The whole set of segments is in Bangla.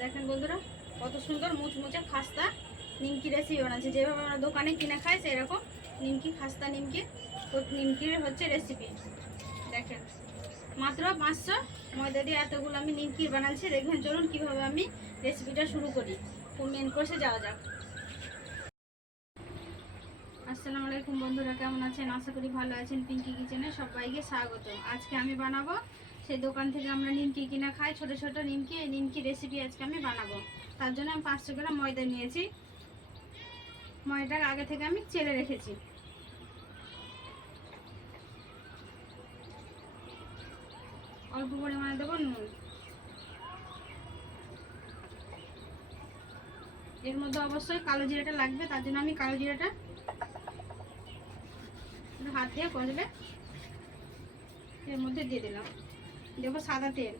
দেখেন বন্ধুরা কত সুন্দর মুচমুচে খাস্তা নিমকি রেসিপি বানাচ্ছে। যেভাবে আমরা দোকানে কিনে খাই সেরকম নিমকি খাস্তা নিমকির হচ্ছে রেসিপি। দেখেন মাত্র 500 ময়দা দিয়ে এতগুলো আমি নিমকি বানাচ্ছি। দেখবেন চলুন কীভাবে আমি রেসিপিটা শুরু করি। মেন কোর্সে যাওয়া যাক। আসসালামু আলাইকুম বন্ধুরা, কেমন আছেন? আশা করি ভালো আছেন। পিঙ্কি কিচেনে সবাইকে স্বাগত। আজকে আমি বানাবো সেই দোকান থেকে আমরা নিমকি কিনা খাই, ছোট ছোট নিমকি। এই নিমকি রেসিপি আজকে আমি বানাবো। তার জন্য আমি 500 গ্রাম ময়দা নিয়েছি। ময়দাটা আগে থেকে আমি চেলে রেখেছি। অল্প পরিমাণে দেবো নুন। এর মধ্যে অবশ্যই কালো জিরাটা লাগবে, তার জন্য আমি কালো জিরাটা হাত দিয়ে কষলে এর মধ্যে দিয়ে দিলাম। দেবো সাদা তেল,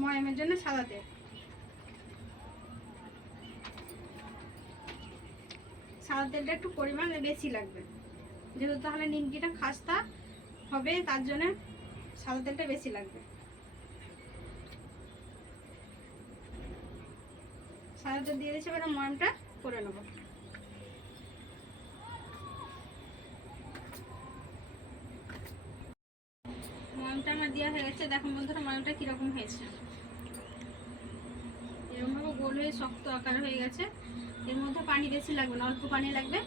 ময়ামের জন্য সাদা তেল। সাদা তেলটা একটু পরিমাণ বেশি লাগবে, যেহেতু তাহলে নিমকিটা খাস্তা হবে, তার জন্য সাদা তেলটা বেশি লাগবে। সাদা তেল দিয়ে দিচ্ছি, এবার ময়ামটা করে নেব। ময়ামটা আমার দেওয়া হয়ে গেছে। দেখুন বন্ধুরা ময়ামটা কীরকম হয়েছে। এরকমভাবে গোল হয়ে শক্ত আকার হয়ে গেছে। এর মধ্যে পানি বেশি লাগবে না, অল্প পানি লাগবে।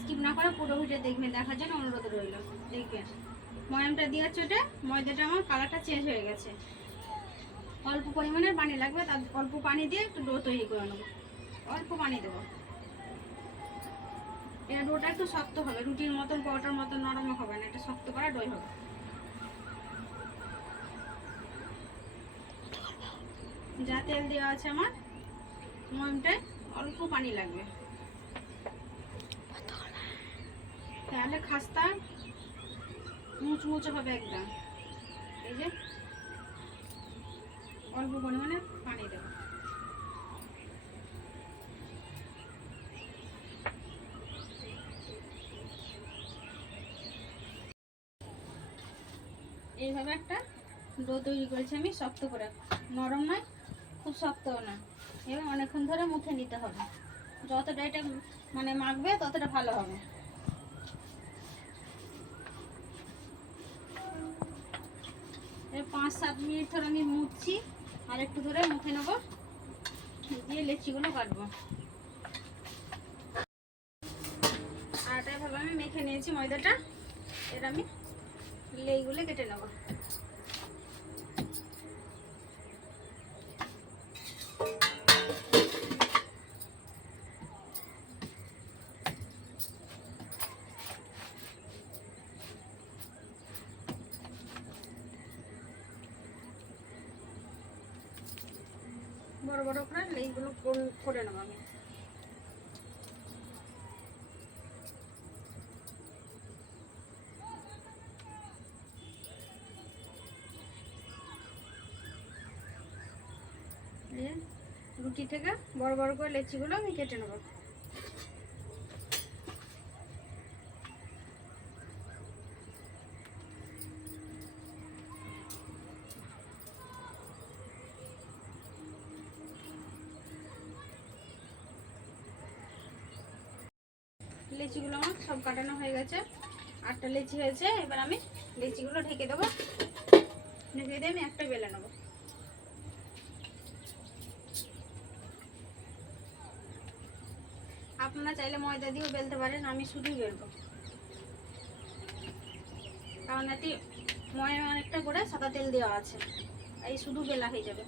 স্কিপ না করে পুরো ভিডিও দেখবেন, দেখার জন্য অনুরোধ রইল। দেখবেন ময়ামটা দেওয়ার চোটে ময়দাটা আমার কালারটা চেঞ্জ হয়ে গেছে। অল্প পরিমাণের পানি লাগবে, তার অল্প পানি দিয়ে একটু ডো তৈরি করে নেবো। অল্প পানি দেবো। এটা ডোটা একটু শক্ত হবে, রুটির মতন পরোটার মতন নরম হবে না, এটা শক্ত করা ডোই হবে। যা তেল দেওয়া আছে আমার ময়ামটায় অল্প পানি লাগবে, তাহলে খাস্তা মুচমুচে হবে একদম। এই যে অল্প পরিমাণে পানি দেব। এইভাবে একটা ডো তৈরি করেছি আমি, শক্ত করে, নরম নয় খুব শক্তও না। এবং অনেকক্ষণ ধরে মুখে নিতে হবে, যতটা এটা মানে মাখবে ততটা ভালো হবে। এই 5-7 মিনিট ধরে আমি মুছছি, আর একটু ধরে মুখে নেবো, দিয়ে লেচিগুলো কাটবো। আটা এভাবে আমি মেখে নিয়েছি ময়দাটা, এটা আমি লেইগুলো কেটে নেবো। বড় বড় করে লেইগুলো করে নেবো আমি। রুটি থেকে বড় বড় করে লেচিগুলো আমি কেটে নেব। লেচিগুলো আমার সব কাটানো হয়ে গেছে, 8টা লেচি হয়েছে। এবার আমি লেচিগুলো ঢেকে দেবো, ঢেকে দিয়ে আমি একটা বেলে নেবো। আপনারা চাইলে ময়দা দিয়েও বেলতে পারেন, আমি শুধুই বেলবো, কারণ এতে ময়দা অনেকটা করে সাদা তেল দেওয়া আছে, এই শুধু বেলা হয়ে যাবে।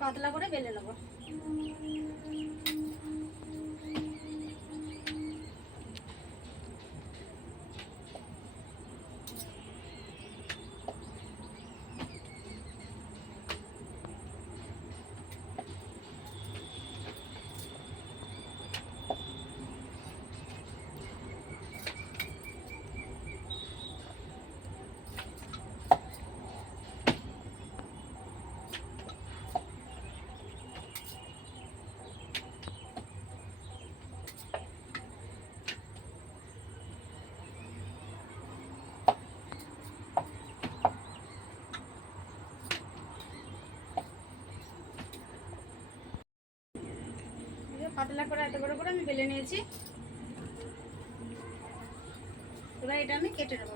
পাতলা করে বেলে নেবো। পাতলা করে এত বড় করে আমি বেলে নিয়েছি। এবার এটা আমি কেটে নেব।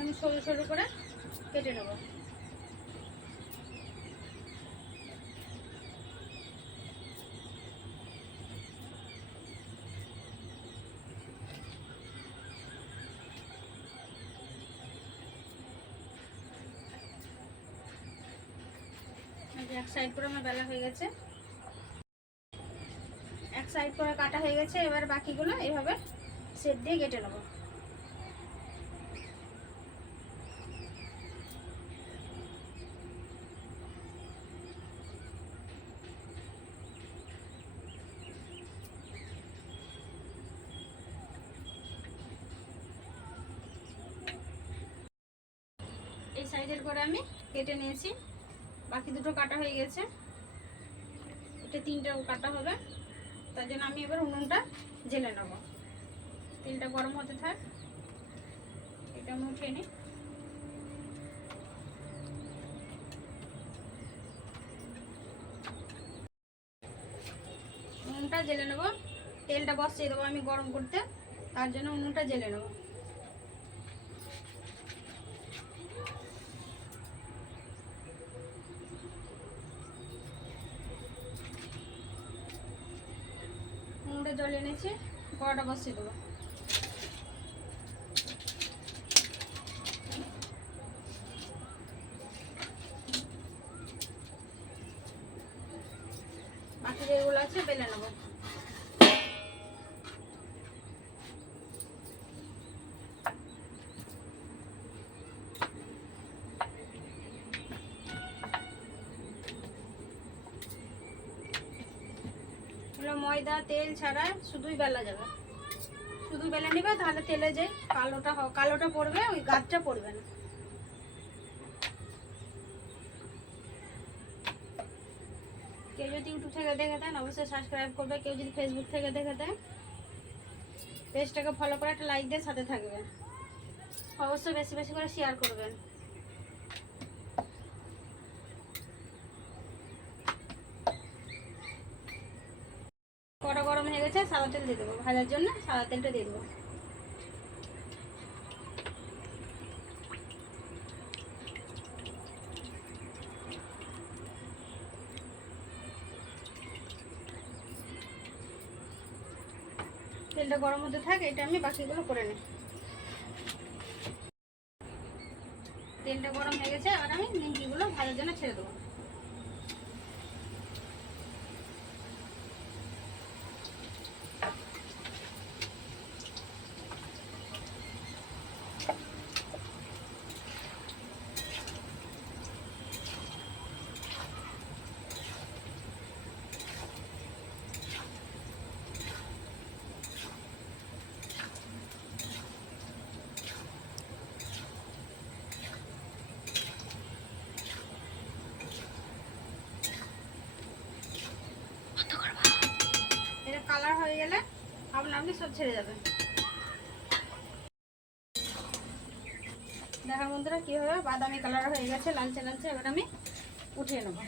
আমি সরু সরু করে কেটে নেব। এক সাইড করে আমার বেলা হয়ে গেছে, এক সাইড করে কাটা হয়ে গেছে। এবার বাকিগুলো এইভাবে শেপ দিয়ে কেটে নেব। এই সাইডের করে আমি কেটে নিয়েছি, বাকি দুটো কাটা হয়ে গেছে। এটা তিনটাও কাটা হবে, তার জন্য আমি এবার উনুনটা জেলে নেব। তেলটা গরম হতে থাক, এটা আমি উঠিয়ে নিই। উনুনটা জেলে নেব, তেলটা বসিয়ে দেবো আমি গরম করতে, তার জন্য উনুনটা জেলে নেব। উনুনটা জল এনেছি, কড়াটা বসিয়ে দেবো। বাকি যেগুলো আছে বেলে নেব। ময়দা তেল ছাড়া শুধুই বেলা যাবে, শুধু বেলে নেবে, তাহলে তেলে যে কালোটা পড়বে, ওই গাছটা পড়বে না। কেউ যদি ইউটিউব থেকে দেখে দেন অবশ্যই সাবস্ক্রাইব করবে, কেউ যদি ফেসবুক থেকে দেখে দেন পেজটাকে ফলো করে একটা লাইক দিয়ে সাথে থাকবেন, অবশ্যই বেশি বেশি করে শেয়ার করবেন। কড়া গরম হয়ে গেছে, সাদা তেল দিয়ে দেবো, ভাজার জন্য সাদা তেলটা দিয়ে দেবো। তেলটা গরম হতে থাক, এটা আমি বাকিগুলো করে নিই। তেলটা গরম হয়ে গেছে, এবার আমি নিমকিগুলো ভাজার জন্য ছেড়ে দেবো। এটা কালার হয়ে গেলে আপনি সব ছেড়ে যাবে। দেখার বন্ধুরা কীভাবে বাদামি কালার হয়ে গেছে, লালচে লালচে। এবার আমি উঠিয়ে নেব।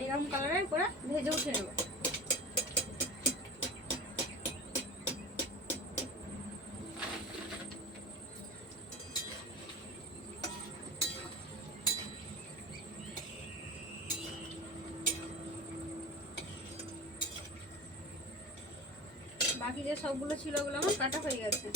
এইরকম কালারের করে ভেজে উঠিয়ে নেব। বাকি যে সবগুলো ছিল ওগুলো আমার কাটা হয়ে গেছে।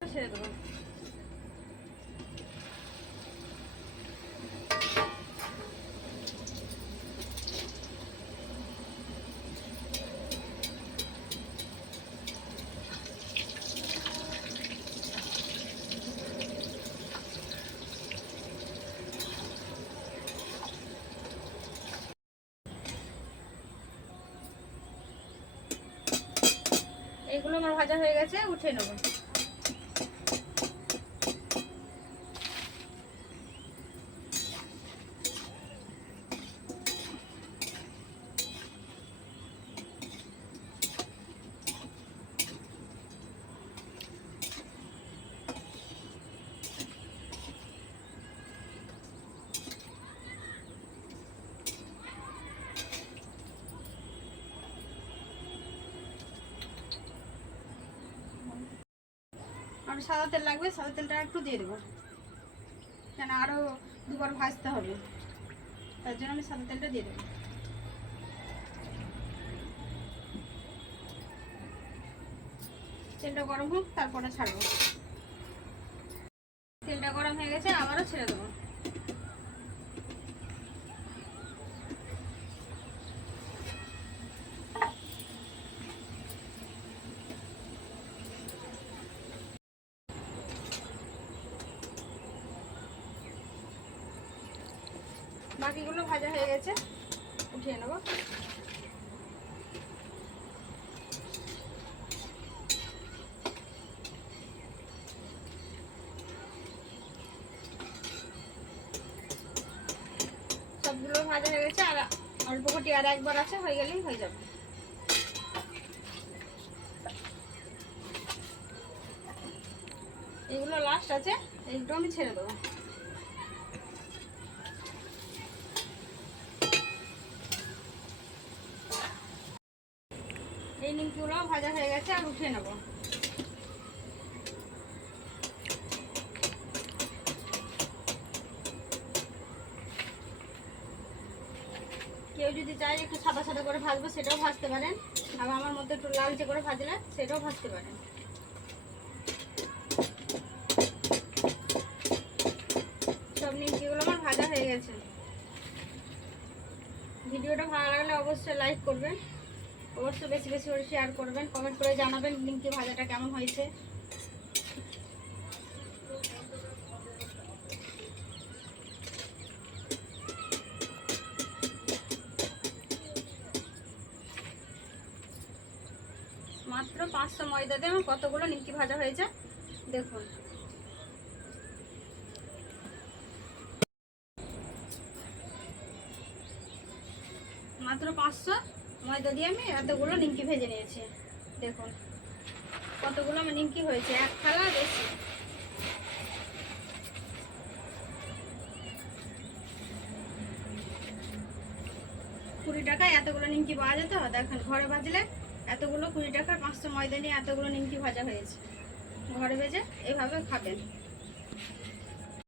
ছেড়ে দেবো। আমার ভাজা হয়ে গেছে, উঠে নেব। আর সাদা তেল লাগবে, সাদা তেলটা একটু দিয়ে দেবো, কেন আরও দুবার ভাজতে হবে, তার জন্য আমি সাদা তেলটা দিয়ে দেবো। তেলটা গরম হোক, তারপরে ছাড়বো। তেলটা গরম হয়ে গেছে, আবারও ছেড়ে দেবো। বাকিগুলো ভাজা হয়ে গেছে, উঠিয়ে নেব। সবগুলো ভাজা হয়ে গেছে, আর অল্প কটি আর একবার আছে, হয়ে গেলেই হয়ে যাবে। এগুলো লাস্ট আছে, এইগুলো আমি ছেড়ে দেবো। এই নিমকিগুলো ভাজা হয়ে গেছে, আর উঠিয়ে নেব। কেউ যদি চায় একটু সাদা সাদা করে ভাজবো, সেটাও ভাজতে পারেন। আবার আমার মধ্যে একটু লালচে করে ভাজলে সেটাও ভাজতে পারেন। সব নিমকিগুলো আমার ভাজা হয়ে গেছে। ভিডিওটা ভালো লাগলে অবশ্যই লাইক করবেন, অবশ্যই বেশি বেশি করে শেয়ার করবেন, কমেন্ট করে জানাবেন নিমকি ভাজাটা কেমন হয়েছে। মাত্র 500 ময়দা দিয়ে আমার কতগুলো নিমকি ভাজা হয়েছে দেখুন। মাত্র 500 ময়দা দিয়ে আমি এতগুলো নিমকি ভেজে নিয়েছি। দেখুন কতগুলো আমার নিমকি হয়েছে, এক থালা বেশি। টাকায় এতগুলো নিমকি পাওয়া যেত, দেখেন ঘরে ভাজলে এতগুলো 20 টাকার 500 ময়দা নিয়ে এতগুলো নিমকি ভাজা হয়েছে। ঘরে ভেজে এভাবে খাবেন।